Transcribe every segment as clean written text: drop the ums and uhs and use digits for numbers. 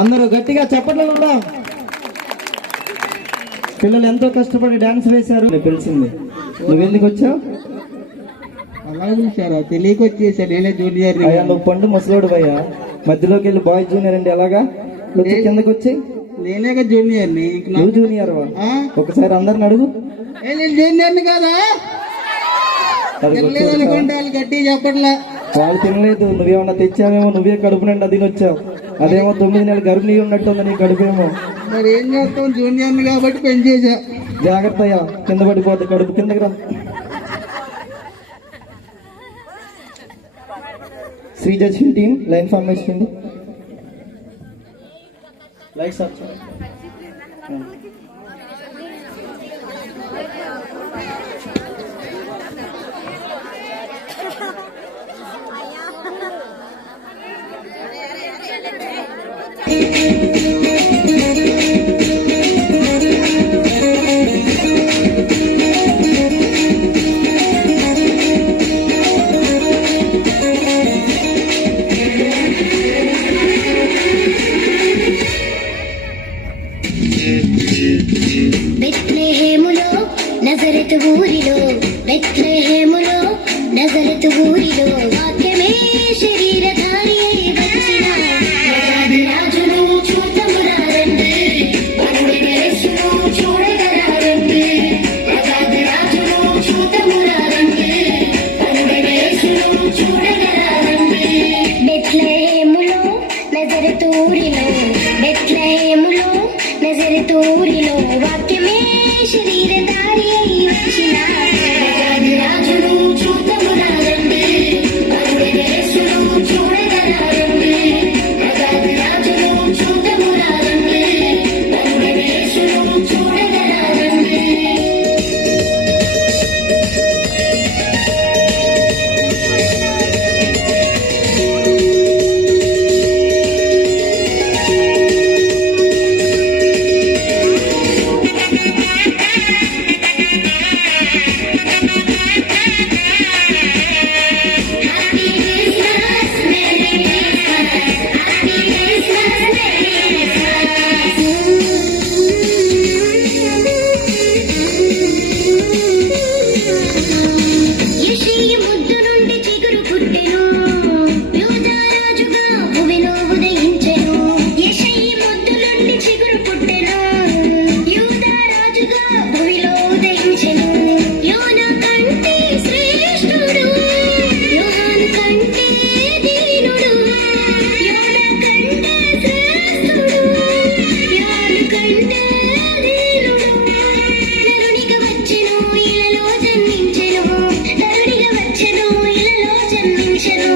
అందరూ గట్టిగా చప్పట్లు కొడదాం. పిల్లలు ఎంతో కష్టపడి డాన్స్ వేశారు. తెలిసింది. నువ్వెందుకు వచ్చావు? అలా పిలిచారా? తెలియక వచ్చేసాను. నేనే జూనియర్. అయ్యా నువ్వు పండు ముసలోడు అయ్యా. మధ్యలోకి వెళ్ళి బాయ్ జూనియర్ అండి ఎలాగా వచ్చి కిందకి వచ్చి. నేనే జూనియర్. నువ్వు జూనియర్ ఒకసారి అందరిని అడుగు. జూనియర్ కదా గట్టి చెప్పట్లే. వాళ్ళు తినలేదు. నువ్వేమన్నా తెచ్చావేమో. నువ్వే కడుపు నిండా తినొచ్చావు. అదేమో 9 నెలలు గర్భిణీ ఉన్నట్టుంది నీ కడుపేమో. మరి ఏం చేస్తాం? జూనియర్ కాబట్టి పెంచేసా. జాగ్రత్త అయ్యా, కింద పడిపోద్ది కడుపు. కిందకి రా. Srijan team line formation lights off. నజరతు ఊరిలో బెత్లెహేములో నజరతు ఊరిలో వాక్యమే శరీరధారి అయి వచ్చిన ప్రజాది రాజును చూద్దామురారండి పరుడైన యేసును చూడగరారండి ప్రజాది రాజును చూద్దామురారండి పరుడైన యేసును చూడగరారండి బెత్లెహేములో నజరతు ఊరిలో బెత్లెహేములో నజరతు ఊరిలో వాక్యమే శరీరధారి అయి వచ్చిన ప్రజాది రాజును చూద్దామురారండి పరుడైన యేసును చూడగరారండి ప్రజాది రాజును చూద్దామురారండి పరుడైన యేసును చూడగరారండి Happy Christmas, Merry Christmas, Happy Christmas, Merry Christmas. యెషయ ముద్దు నుండి చిగురు పుట్టెను యూదారాజుగా భువిలో ఉదయించెను యెషయ ముద్దు నుండి చిగురు పుట్టెను యూదారాజుగా భువిలో ఉదయించెను యోన కంటే శ్రేష్ఠుడు యోహాను కంటే దీనుడు యోన కంటే శ్రేష్ఠుడు యోహాను కంటే దీనుడు నరునిగా వచ్చెను ఇలలో జన్మించెను నరునిగా వచ్చెను ఇలలో జన్మించెను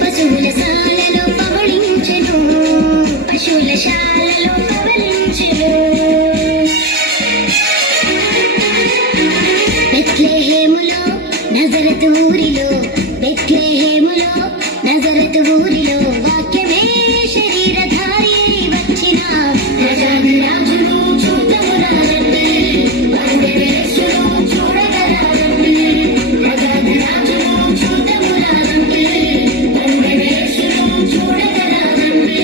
పశువుల శాలలో పవళించెను పశువుల శాలలో పవళించెను బెత్లెహేములో నజరతు ఊరిలో బెత్లెహేములో నజరతు ఊరిలో వాక్యమే శరీరధారి అయి వచ్చిన ప్రజాది రాజును చూద్దామురారండి పరుడైన యేసును చూడగరారండి ప్రజాది రాజును చూద్దామురారండి పరుడైన యేసును చూడగరారండి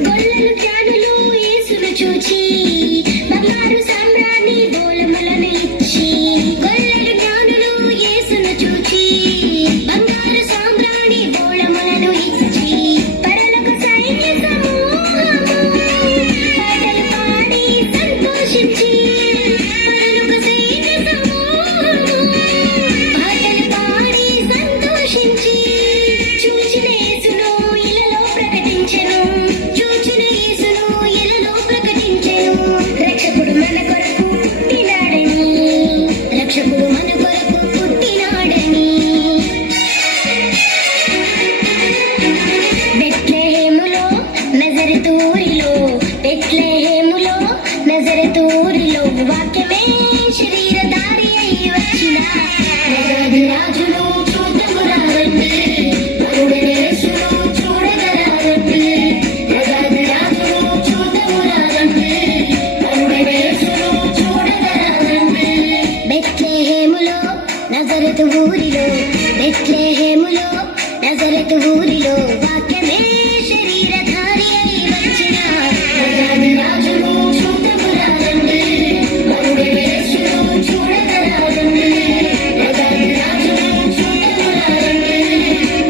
గొల్లలు జ్ఞానులు యేసును చూచి బంగారు సామ్రాణి బోళములను ఇచ్చి గొల్లలు జ్ఞానులు యేసును చూచి బంగారు సామ్రాణి బోళములను ఇచ్చి పరలోక సైన్య సమూహము పాటలు పాడి సంతోషించి పరలోక సైన్య సమూహము పాటలు పాడి సంతోషించి చూచిన యేసును ఇలలో ప్రకటించెను చూచిన యేసును ఇలలో ప్రకటించెను రక్షకుడు మన కొరకు పుట్టినాడని రక్షకుడు మన కొరకు పుట్టినాడని బెత్లెహేములో నజరతు ఊరిలో బెత్లెహేములో నజరతు ఊరిలో వాక్యమే శరీరధారి అయి వచ్చిన ప్రజాది రాజును చూద్దామురారండి పరుడైన యేసును చూడగరారండి ప్రజాది రాజును చూద్దామురారండి పరుడైన యేసును చూడగరారండి బెత్లెహేములో నజరతు ఊరిలో బెత్లెహేములో నజరతు ఊరిలో వాక్యమే శరీరధారి అయి వచ్చిన ప్రజాది రాజును చూద్దామురారండి పరుడైన యేసును చూడగరారండి ప్రజాది రాజును చూద్దామురారండి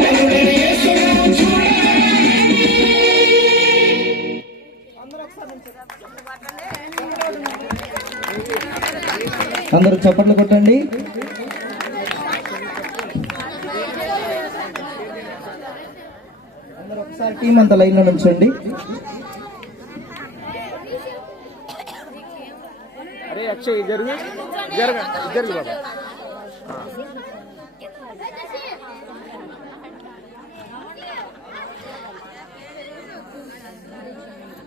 పరుడైన యేసును చూడగరారండి అందరూ చప్పట్లు కొట్టండి. అందరూ ఒకసారి టీం అంతా లైన్లో నుంచండి. అరే అక్షయ్ జరుగు జరగ జరుగు బాబా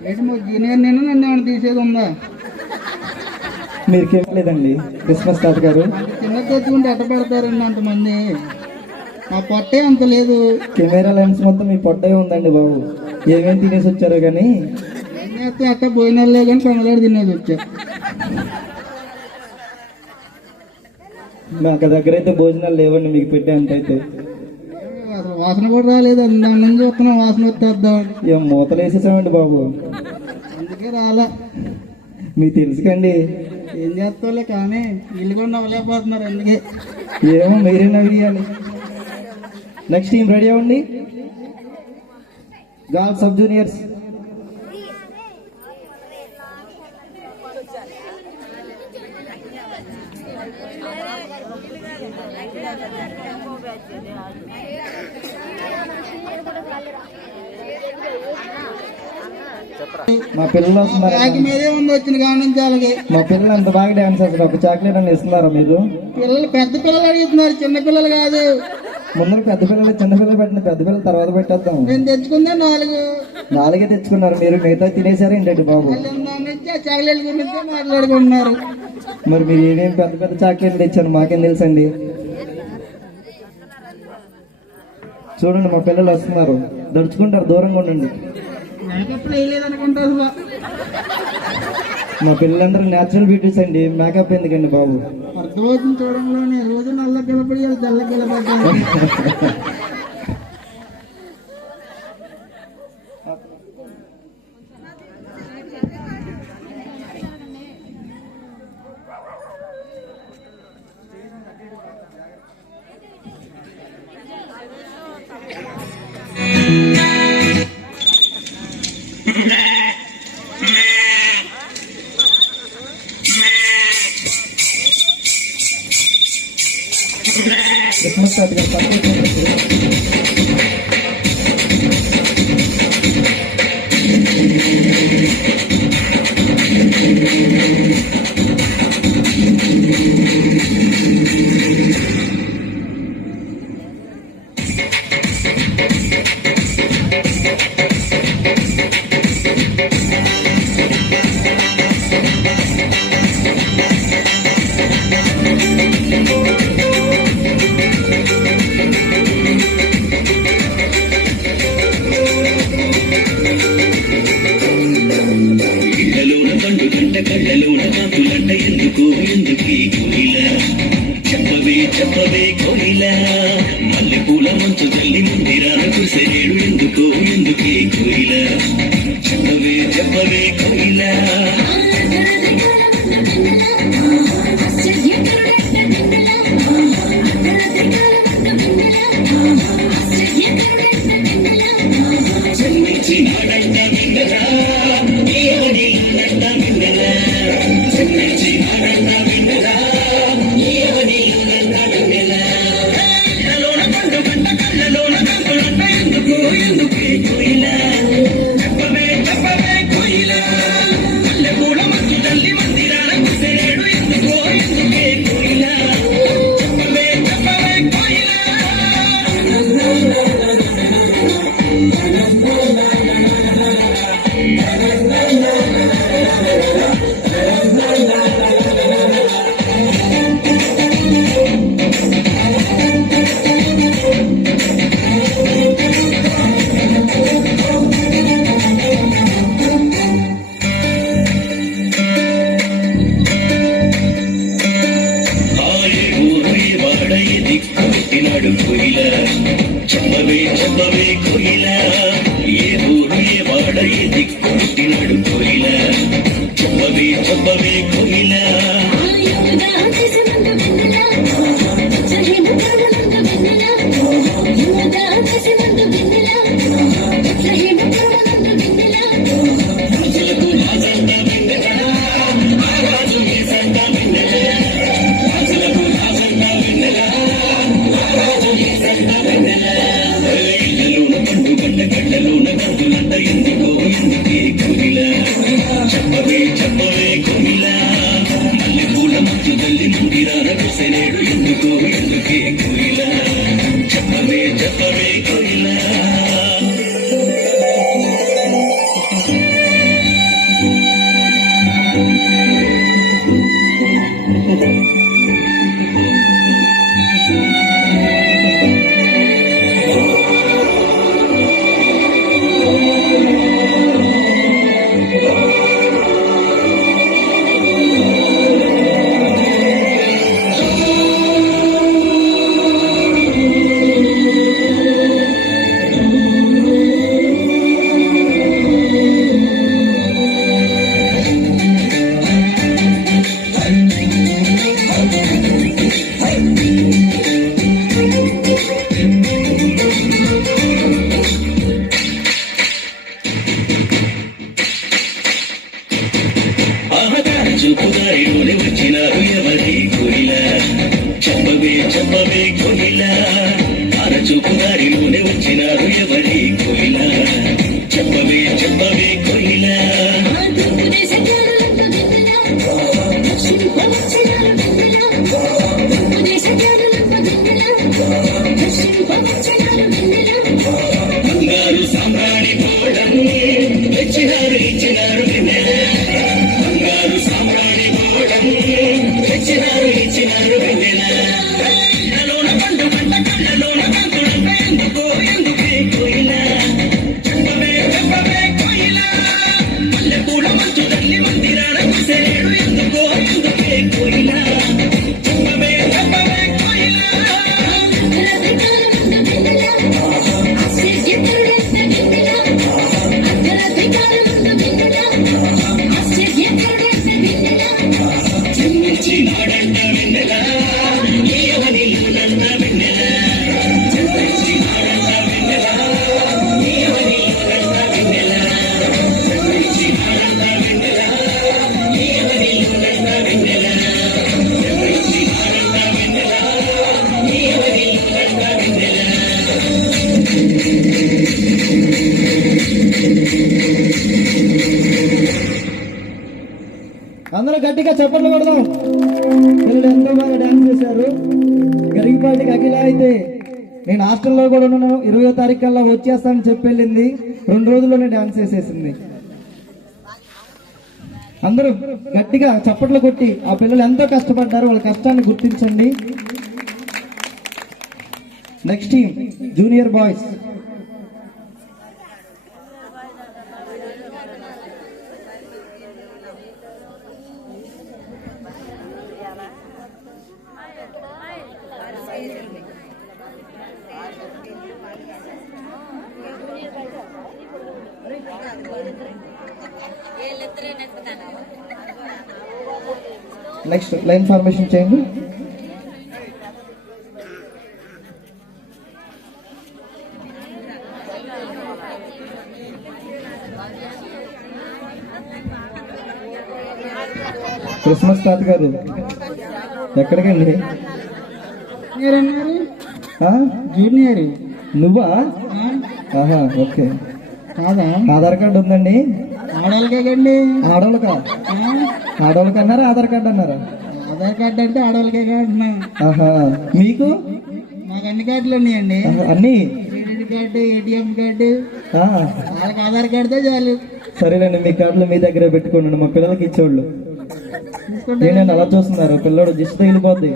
ఏంటి మా జూనియర్ నేను నన్ను ఏమైనా తీసేది ఉందా? మీరు లేదండి క్రిస్మస్ తాత గారు. అంత చిన్న తెచ్చుకుంటే ఎట్ట పెడతారండి అంతమంది? నా పొట్టే అంత లేదు. కెమెరా లెన్స్ మొత్తం మీ పొట్టే ఉందండి బాబు. ఏమేమి తినేసి వచ్చారో కానీ. ఏం చేస్తే అట్ట భోజనాలే కానీ పొంగలాడు తినేసి వచ్చా. నాకు దగ్గర అయితే భోజనాలు లేవండి మీకు పెట్టేంతైతే. అసలు వాసన కూడా రాలేదు. దాని నుంచి వస్తున్నాం వాసన వచ్చేద్దామని. ఏం మూతలు వేసేసామండి బాబు. అందుకే రాలా. మీకు తెలుసుకండి. ఏం చేస్తావులే కానీ వీళ్ళు కూడా నవ్వలేకపోతున్నారు. అందుకే ఏమో మీరే అడిగాలి. నెక్స్ట్ టీం రెడీ అవ్వండి. Girls sub juniors. మా పిల్లలు వస్తున్నారు. బ్యాగ్ మీదే ఉంది వచ్చిన గమనించాలి. మా పిల్లలు అంత బాగా డాన్స్ చేస్తారు. ఒక చాక్లెట్ అని ఇస్తున్నారా మీరు? పిల్లలు పెద్ద పిల్లలు అడుగుతున్నారు, చిన్న పిల్లలు కాదు. ముందు పెద్ద పిల్లలు చిన్న పిల్లలు పెట్టిన పెద్ద పిల్లలు తర్వాత పెట్టేద్దాం. నేను తెచ్చుకుందే 4. 4 తెచ్చుకున్నారు మీరు. మిగతా తినేసారు ఏంటండి బాబు? చాక్లెట్ గురించి మాట్లాడుకుంటున్నారు. మరి మీరు ఏమేమి పెద్ద పెద్ద చాక్లెట్లు తెచ్చారు మాకేం తెలుసండి. చూడండి మా పిల్లలు వస్తున్నారు. దడుచుకుంటారు, దూరంగా ఉండండి. మేకప్ వేయలేదనుకుంటా అసలు. మా పిల్లలందరూ న్యాచురల్ బ్యూటీస్ అండి. మేకప్ ఎందుకండి బాబు? అర్థమవుతుంది చూడంలోనే. రోజు నల్ల పిలపడి తెల్ల పిలపడ్డాను. క్రిస్మస్ తాత గారు చెప్పవే కోయిల మల్లెపూల మంచు తల్లి మందిరాన కురిసేడు ఎందుకే కోయిల చెప్పవే కోయిల చిన్నాడంట విన్నరా ఏమని అన్నంట విన్నరా చిన్నాడంట విన్నరా ఏమని అన్నంట విన్నరా కళ్ళలోన పండు గంట కళ్ళలోన కంకులంట ఎందుకే కోయిల చెప్పవే కోయిల మల్లెపూల మంచు తల్లి మందిరాన కురిసేడు ఎందుకే కోయిల చెప్పవే కోయిల కోయిల చెప్పవే కోయిల ఏ ఊరు ఏ వాడ ఏ దిక్కు పుట్టినాడు కోయిల చెప్పవే కోయిల కళ్ళలోన కందులంట ఎందుకే కోయిల చెప్పవే కోయిల మల్లెపూల మంచు తల్లి మందిరాన కురిసేడు ఎందుకే కోయిల చెప్పవే కోయిల గట్టిగా చప్పట్లు కొడదాం. పిల్లలు ఎంతో బాగా డాన్స్ చేశారు. గరిగిపాటికి అఖిల అయితే నేను హాస్టల్లో కూడా ఉన్నాను, 20వ తారీఖు కల్లా వచ్చేస్తానని చెప్పి వెళ్ళింది. 2 రోజుల్లోనే డాన్స్ చేసేసింది. అందరూ గట్టిగా చప్పట్లు కొట్టి ఆ పిల్లలు ఎంతో కష్టపడ్డారు, వాళ్ళ కష్టాన్ని గుర్తించండి. Next team junior boys. Next line formation చేయండి. క్రిస్మస్ తాత గారు ఎక్కడికండి? జూనియర్. నువ్వా? ఆహా, ఓకే. కాదా? ఆధార్ కార్డు ఉందండి. ఆడవాళ్ళకేకండి. ఆడవాళ్ళకా? ఆడవాళ్ళకి అన్నారా ఆధార్ కార్డు అన్నారా? ఆధార్ కార్డు అంటే ఆడవాళ్ళకే అంటున్నా. ఆహా, మీకు? మాకు అన్ని కార్డులు ఉన్నాయండి. అన్ని? Credit card, ATM card. ఆ, వాళ్ళకి ఆధార్ కార్డుతో చాలు. సరేలేండి, మీ కార్డులు మీ దగ్గరే పెట్టుకోండి. మా పిల్లలకి ఇచ్చేవాళ్ళు ఏంటంటే అలా చూస్తున్నారు. పిల్లడు దిష్టి తగిలిపోద్ది.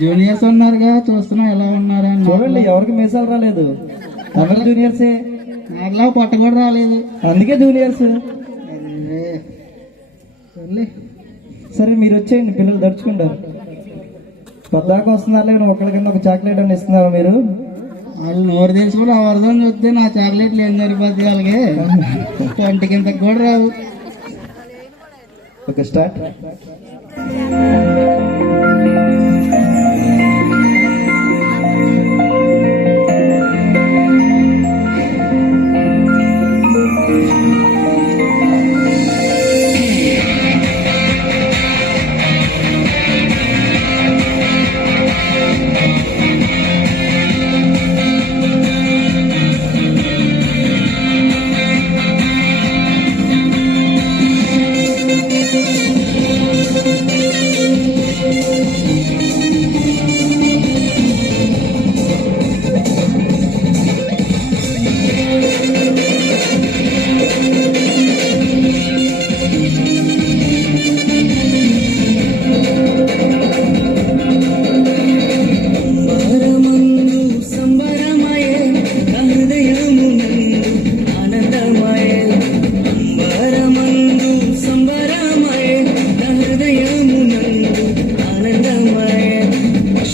జూనియర్స్ ఉన్నారుగా, చూస్తున్నాం ఎలా ఉన్నారా అని. చూడండి, ఎవరికి మీసాలు రాలేదు. అందరూ జూనియర్సే. నాకులా పొట్ట కూడా రాలేదు, అందుకే జూనియర్స్. సరే మీరు వచ్చేయండి, పిల్లలు దడుచుకుంటారు. పద్దాకా వస్తున్నారు లేదు, ఒకరి కింద ఒక చాక్లెట్ అని ఇస్తున్నారు మీరు. వాళ్ళు నోరు తెలుసుకుని ఆ వరదం చూస్తే నా చాక్లెట్లు ఏం సరిపోద్ది వాళ్ళకి. ఒంటికి ఇంత కూడా రావు. Okay, start.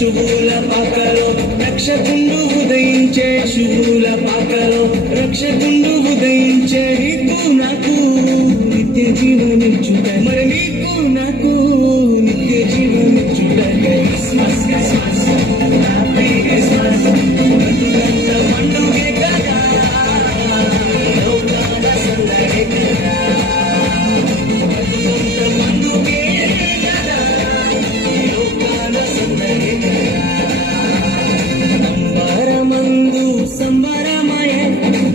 శుభుల పాకలో రక్షకుండు ఉదయించే, శుభుల పాకలో రక్షకుండు ఉదయించే. నీకు నాకు నిత్య జీవనిచ్చుట, మరి నీకు నాకు నిత్య జీవనిచ్చుట. క్రిస్మస్ క్రిస్మస్ హ్యాపీ క్రిస్మస్, బ్రతుకంత పండుగే కదా, లోకాల సందడే కదా, బ్రతుకంత పండుగే కదా, లోకాల సందడే కదా. అంబరమందు సంబరమయ,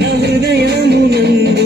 నా హృదయమునందు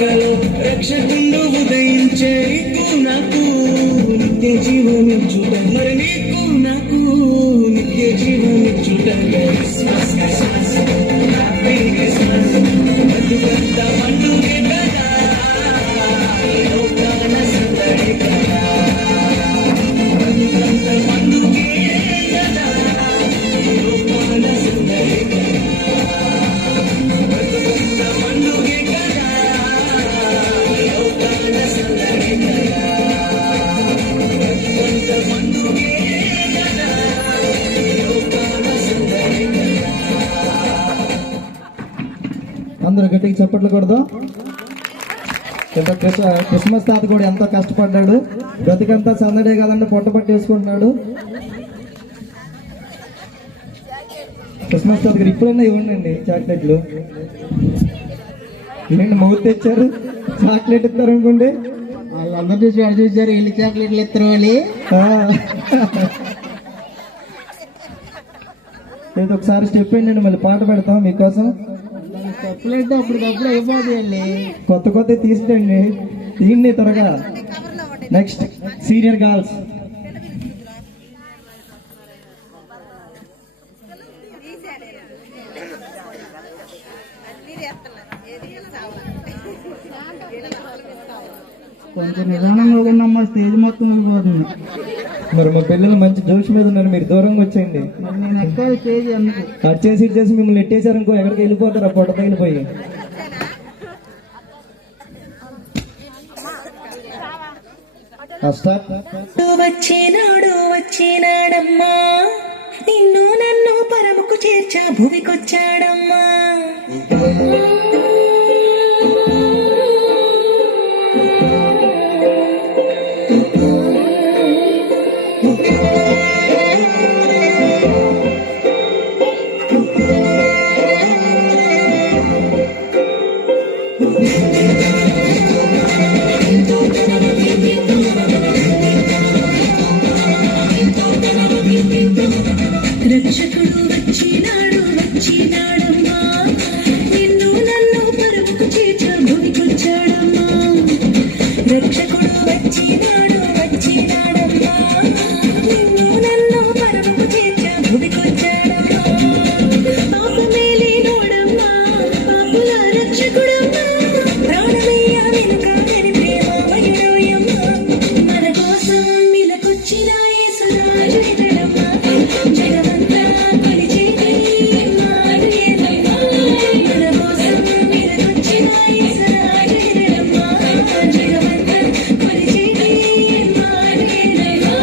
పడగలో రక్షకుండు ఉదయించే నీకు నాకు నిత్య జీవమిచ్చుట మరి నీకు నాకు నిత్య జీవమిచ్చుట క్రిస్మస్ క్రిస్మస్ హ్యాపీ క్రిస్మస్ బతుకంత పండుగే కదా లోకాన సందడి కదా బతుకంత పండుగే కదా లోకాన సందడి కదా బతుకంత పండుగే కదా లోకాన సందడి కదా బతుకంత పండుగే కదా లోకాన సందడి కదా. అందరూ గట్టిగా చప్పట్లు కొడదాం. ఎంత క్రిస్మస్ తాత కూడా ఎంతో కష్టపడ్డాడు. బ్రతికంతా సందడే కదండి, పొట్ట పట్టేసుకుంటున్నాడు. క్రిస్మస్ తాత గారు ఇప్పుడన్నా ఇవ్వండి చాక్లెట్లు. ఏంటి మౌత్ తెచ్చారు, చాక్లెట్ ఇస్తారు అనుకోండి. వాళ్ళందరూ చూసి వాడు చూసారు ఎల్లి చాక్లెట్లు ఇస్తారు వాళ్ళు. ఏదో ఒకసారి స్టెప్ ఏంటండి, మళ్ళీ పాట పెడతాం మీకోసం. చెప్పులైతే అప్పటికప్పుడు అయిపోతాయి వెళ్ళి. కొత్త కొత్త తీసుకోండి, తీయండి త్వరగా. Next senior girls. కొంచెం నిదానంగా ఉన్నమ్మా, స్టేజ్ మొత్తం వెళ్ళిపోతుంది. మరి మా పిల్లలు మంచి జోష్ మీద ఉన్నారు, మీరు దూరంగా వచ్చేయండి. మరి నేను ఎక్కాలి స్టేజ్ ఎందుకు? కట్ చేసి ఇటు చేసి మిమ్మల్ని ఎట్టేశారు అనుకో, ఎక్కడికి వెళ్ళిపోతారు ఆ పొట్ట తగిలిపోయి. వచ్చినాడు వచ్చినాడమ్మా, నిన్ను నన్ను పరముకు చేర్చా భూమికొచ్చాడమ్మా. రక్షకుడు వచ్చినాడు వచ్చినాడమ్మా, నిన్ను నన్ను పరముకు చేర్చా భూమికొచ్చాడమ్మా. రక్షకుడు వచ్చినాడు వచ్చినాడమ్మా, నిన్ను నన్ను పరముకు చేర్చా భూమికొచ్చాడమ్మా. పాపమేలే నోడమ్మా, పాపుల రక్షకుడమ్మా, ప్రాణమయ్యా వెనుకాడని ప్రేమామయుడోయమ్మా. మన కోసం ఇలకొచ్చిన యేసురాజు ఇతడమ్మా, జగమంతా కొలిచేటి ఇమ్మానుయేలమ్మా. మన కోసం ఇలకొచ్చిన యేసురాజు ఇతడమ్మా, జగమంతా కొలిచేటి ఇమ్మానుయేలమ్మా.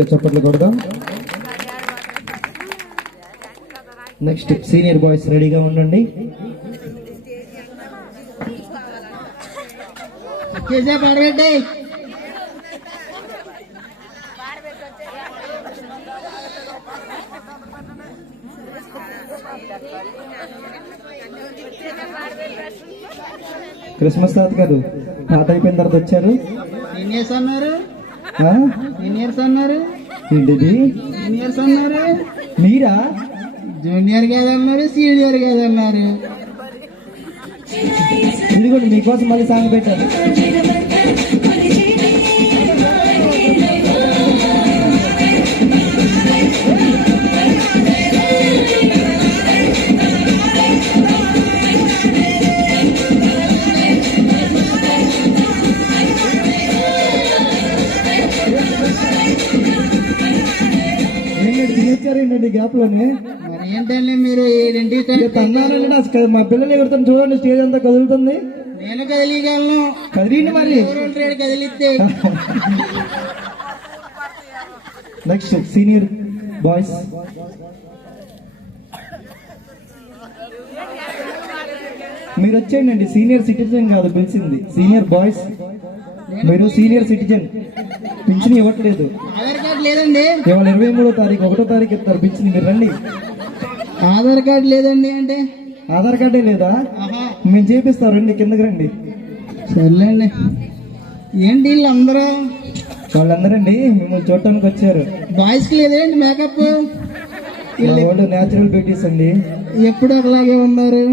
గట్టిగా చప్పట్లు కొడదాం. నెక్స్ట్ సీనియర్ బాయ్స్ రెడీగా ఉండండి. పడబెట్టే క్రిస్మస్ తాత గారు పాట అయిపోయిన తర్వాత వచ్చారు. సీనియర్స్ అన్నారు, ఆ? సీనియర్స్ అన్నారు, ఏంటిది సీనియర్స్ అన్నారు, మీరా? జూనియర్ కాదన్నారు, సీనియర్ కాదన్నారు. ఇదిగోండి మీకోసం మళ్ళీ సాంగ్ పెట్టారు. తినేచ్చారేంటండి గ్యాప్ లోనే? మరి ఏంటండి మీరు ఏంటి తన్నానండి అసలు మా పిల్లలు ఎవరితో చూడండి, స్టేజ్ అంతా కదులుతుంది. నేను కదిలిగలను, కదిలిండి మరి. కదిలిస్తే నెక్స్ట్ సీనియర్ బాయ్స్. మీరు వచ్చేయండి, సీనియర్ సిటిజన్ కాదు పిలిచింది, సీనియర్ బాయ్స్. మీరు సీనియర్ సిటిజన్, పింఛన్ ఇవ్వట్లేదు. ఆధార్ కార్డు లేదండి. ఇవాళ 23వ తారీఖు 1వ తారీఖు ఇస్తారు పింఛన్. మీరు రండి. ఆధార్ కార్డు లేదండి అంటే ఆధార్ కార్డే లేదా? ఆహా, మేము చేపిస్తాం, రండి కిందకి రండి. సర్లేండి. ఏంటి వీళ్ళు అందరూ? వాళ్ళందరండి మిమ్మల్ని చూడటానికి వచ్చారు. బాయ్స్ కి లేదండి మేకప్? వాళ్ళు న్యాచురల్ బ్యూటీస్ అండి. ఎప్పుడు ఒకలాగే ఉన్నారు,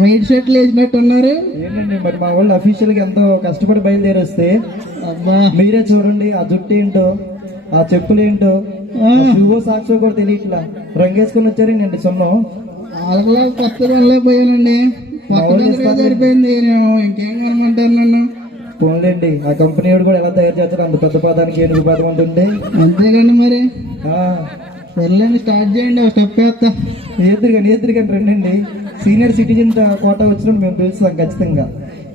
వైట్ షర్ట్లు వేసినట్టు ఉన్నారు. ఏంటండి మరి మా వాళ్ళు అఫీషియల్ గా ఎంతో కష్టపడి బయలుదేరేస్తే అబ్బా, మీరే చూడండి. ఆ జుట్టు ఏంటో, ఆ చెప్పులు ఏంటో, షూవో సాక్షో కూడా తెలియట్లా రంగేసుకుని వచ్చారండి సొన్నం. వాళ్ళ కొత్త పనిలో పోయానండి, కొత్త సరిపోయింది. నేను ఇంకేం కనమంటారు నన్ను? పోన్లేండి, ఆ కంపెనీ వాడు కూడా ఎలా తయారు చేస్తారు, అంత పెద్ద పాదానికి ఏనుగు పాదం ఉంటుంది. అంతేకండి మరి. ఆ, సర్లేండి, స్టార్ట్ చేయండి. ఒక స్టెప్ వేస్తా. ఎదురుగాని రండి. సీనియర్ సిటిజన్ కోటా వచ్చినప్పుడు మేము పిలుస్తాం ఖచ్చితంగా.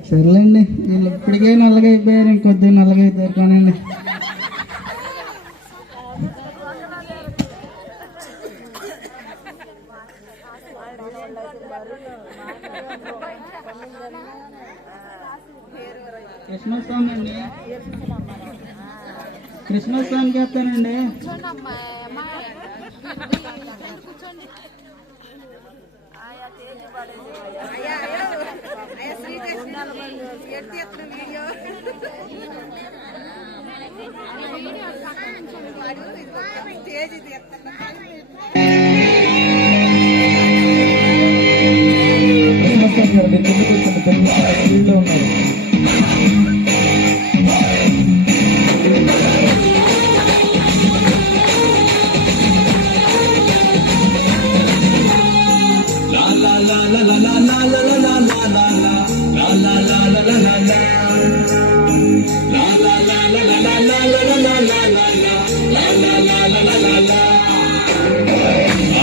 సర్లేండి, వీళ్ళు ఇప్పటికే నల్లగా అయిపోయారు, ఇంకొద్ది నల్లగా అయిపోయారు. కానండి క్రిస్మస్ సాంగ్ అండి, క్రిస్మస్ సాంగ్ చేస్తానండి. క్రిస్మస్ సాంగ్ మీరు కిందకి వచ్చండి, ఫీల్డ్లో ఉన్నారు.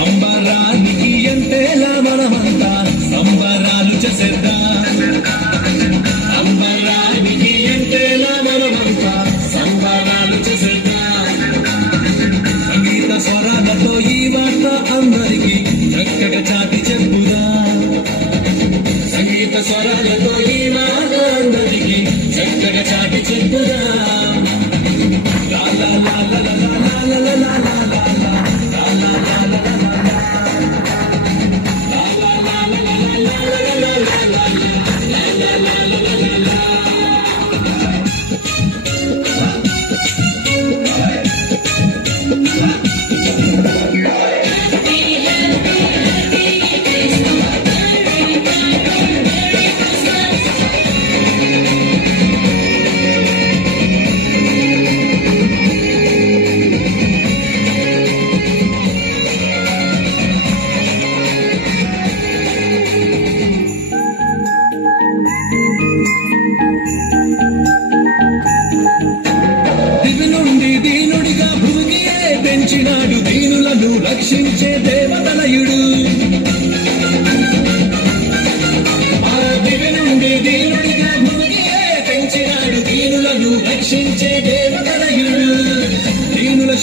అంబరానికి ఎంతేలా మనమంతా సంబరాలు చేసేద్దాం. అంబరానికి ఎంతేలా మనమంతా సంబరాలు చేసేద్దాం. సంగీత స్వరాలతో ఈ వార్త అందరికీ చక్కగా చాటి చెప్పుదా. సంగీత స్వరాలతో ఈ మాట అందరికీ చక్కగా చాటి చెప్పుదా. లా లా లా లా లా లా లా లా లా లా లా. Merry Christmas.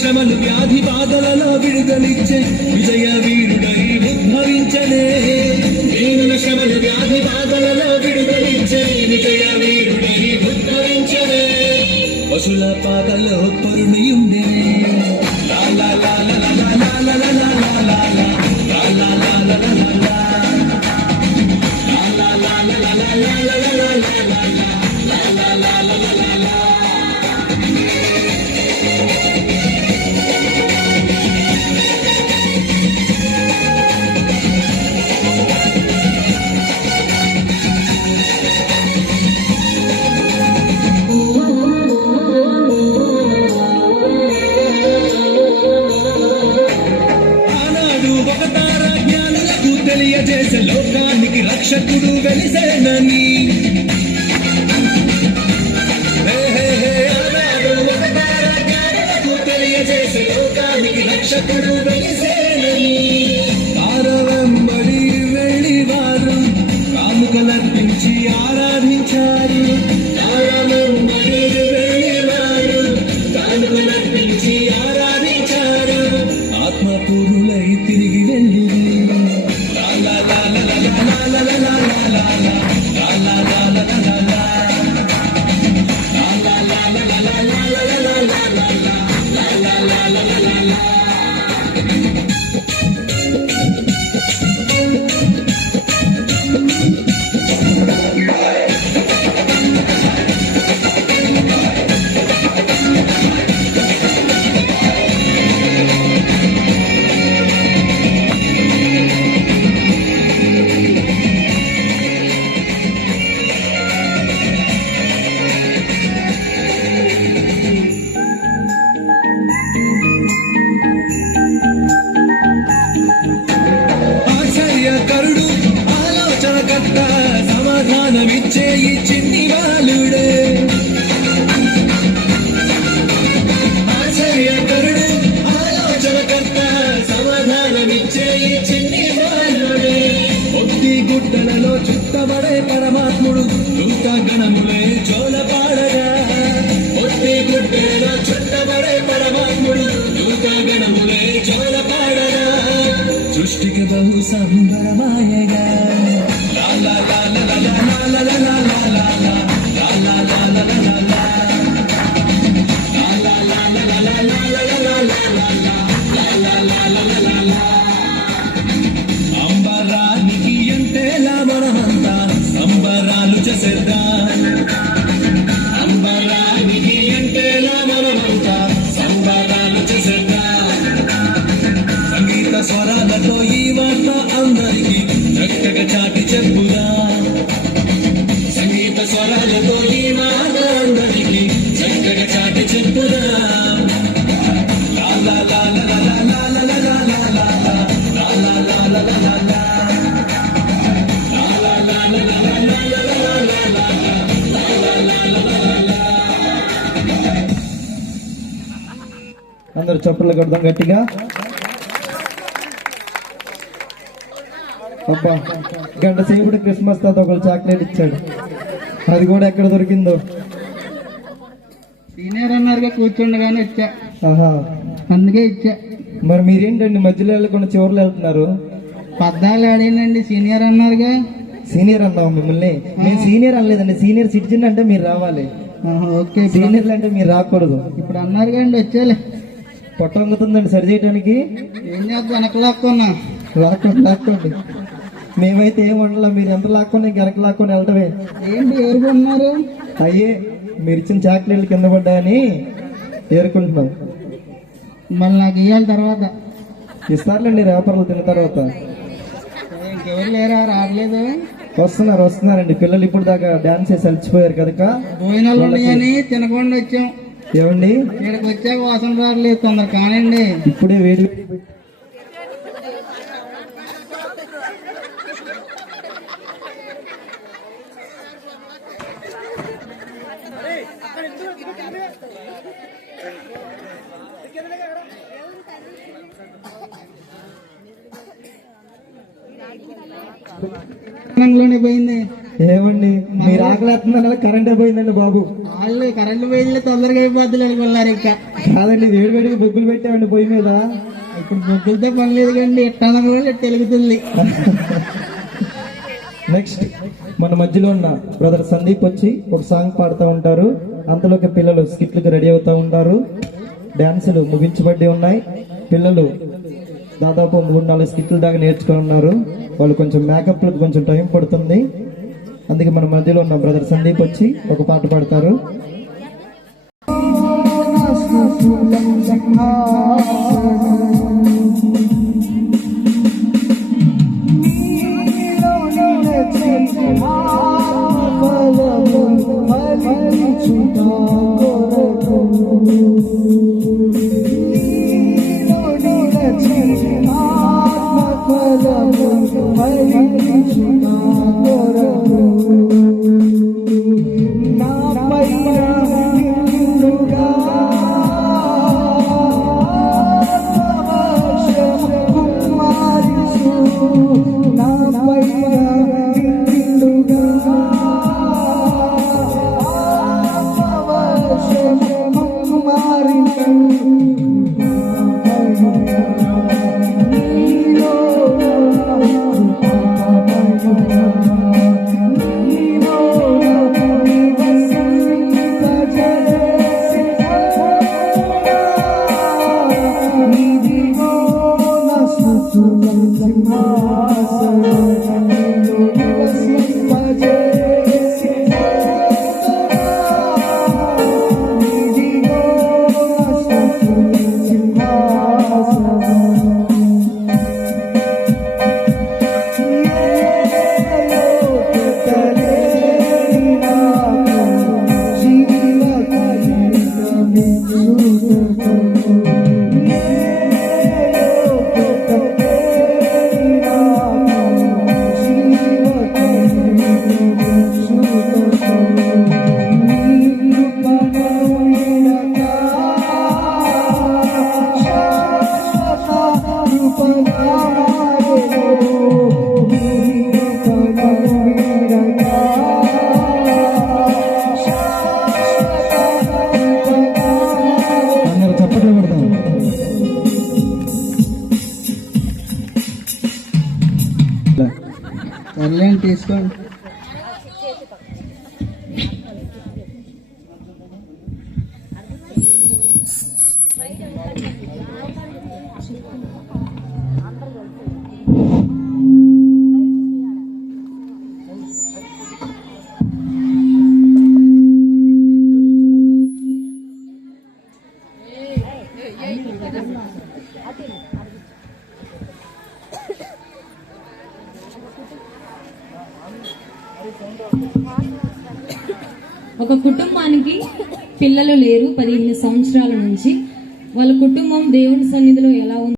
శ్రమలు వ్యాధి బాధలలో విడుదలిచ్చే విజయ వీరుడై ఉద్భవించనే దీనుల శ్రమలు వ్యాధి బాధలలో విడుదలిచ్చే విజయ వీరుడై ఉద్భవించనే పశుల పాదలో పరునియుండెనే లా లా లా లా లా లా లా లా లా లా లా లా లా లా లా లా లా ఆనాడు ఒక తారా జ్ఞానులకు తెలియజేసే లోకానికి రక్షకుడు వెలిసేనని ఆనాడు ఒక తారా జ్ఞానులకు తెలియజేసే లోకానికి రక్షకుడు వెలిసేనని తార వెంబడి వెళ్ళివారు కానుకలర్పించి ఆరాధించారు తార వెంబడి వెళ్ళివారు కానుకలర్పించి ఆరాధించారు ఆత్మపూరులై తిరిగి వెళ్ళి ఆశ్చర్యకరుడు ఆలోచనకర్త సమాధానమిచ్చే ఈ చిన్ని బాలుడే ఆశ్చర్యకరుడు ఆలోచనకర్త సమాధానమిచ్చే ఈ చిన్ని బాలుడే ఒట్టి గుడ్డలలో చుట్టబడే పరమాత్ముడు దూత గణములే జోలపాడగా ఒట్టి గుడ్డలలో చుట్టబడే పరమాత్ముడు దూత గణములే జోలపాడగా సృష్టికి బహు సంబరమాయగా లా లా లా లా లా లా లా లా లా లా లా లా లా లా లా లా లా అంబరానికి ఎంతేలా మనమంతా సంబరాలు చేసేద్దాం అంబరానికి ఎంతేలా మనమంతా సంబరాలు చేసేద్దాం సంగీత స్వరాలతో ఈ వార్త అందరికీ చక్కగా చాటి చెప్పుదా సంగీత స్వరాలతో ఈ మాట అందరికీ చక్కగా చాటి చెప్పుదా లా లా లా లా లా లా లా లా లా లా లా లా లా లా లా లా లా అందరూ చప్పట్లు కొడదాం గట్టిగా. అబ్బా గంట సేపుడు క్రిస్మస్ తాత ఒకళ్ళు చాక్లెట్ ఇచ్చాడు, అది కూడా ఎక్కడ దొరికిందో. సీనియర్ అన్నారుగా కూర్చుండగానే ఇచ్చా, ఆహా అందుకే ఇచ్చా. మరి మీరేంటండి మధ్యలో వెళ్ళకుండా చివరిలో వెళ్తున్నారు? పద్దాలు ఆడినండి, సీనియర్ అన్నారుగా. సీనియర్ అన్నావు మిమ్మల్ని? నేను సీనియర్ అనలేదండి, సీనియర్ సిటిజన్ అంటే మీరు రావాలి, ఓకే. సీనియర్లు అంటే మీరు రాకూడదు. ఇప్పుడు అన్నారుగా అండి, వచ్చేలే. పొట్ట వంగుతుందండి సరి చేయడానికి. ఏం చేద్దాం, వెనక లాక్కున్నా. లాక్కోండి లాక్కోండి, మేమైతే ఏం వండలా, మీరు ఎంత లాక్కొని గెనక లాక్కొని వెళ్ళటమే. ఏంటి ఏరుకున్నారు? అయ్యే మీరు ఇచ్చిన చాక్లెట్లు కింద పడ్డాయని ఏరుకుంటున్నాం. మళ్ళీ నాకు ఇవ్వాలి తర్వాత. ఇస్తారులేండి రేపర్లు తిన్న తర్వాత. ఇంకెవరు లేరా, రావట్లేదు? వస్తున్నారండి పిల్లలు, ఇప్పుడు దాకా డాన్స్ చేసి అలసిపోయారు కనుక. భోజనాలు ఉన్నాయని తినకుండా వచ్చాం. ఏమండి ఇక్కడికి వచ్చాక వాసన రావట్లేదు, తొందర కానివ్వండి. ఇప్పుడే వేడి రంగంలోనే పోయింది. ఏమండి మీరు ఆకలేస్తుందన్న కరెంటే పోయిందండి బాబు. వాళ్ళు కరెంటు పోయింది తొందరగా అయిపోద్దులు అనుకున్నారు. ఇంకా కాదండి వేడివేడిగా బొగ్గులు పెట్టామండి పొయ్యి మీద. ఇప్పుడు బొగ్గులతో పని లేదు కండి, ఎట్లా కూడా తెలుగుతుంది. నెక్స్ట్ మన మధ్యలో ఉన్న బ్రదర్ సందీప్ వచ్చి ఒక సాంగ్ పాడుతూ ఉంటారు. అంతలోకి పిల్లలు స్కిట్లకు రెడీ అవుతూ ఉంటారు. డాన్సులు ముగించబడి ఉన్నాయి. పిల్లలు దాదాపు 3-4 స్కిట్లు దాకా నేర్చుకుని ఉన్నారు. వాళ్ళు కొంచెం మేకప్లకు కొంచెం టైం పడుతుంది. అందుకే మన మధ్యలో ఉన్న బ్రదర్ సందీప్ వచ్చి ఒక పాట పాడతారు. సర్లేండి తీసుకోండి. ఒక కుటుంబానికి పిల్లలు లేరు 15 సంవత్సరాల నుంచి. వాళ్ళ కుటుంబం దేవుని సన్నిధిలో ఎలా ఉంది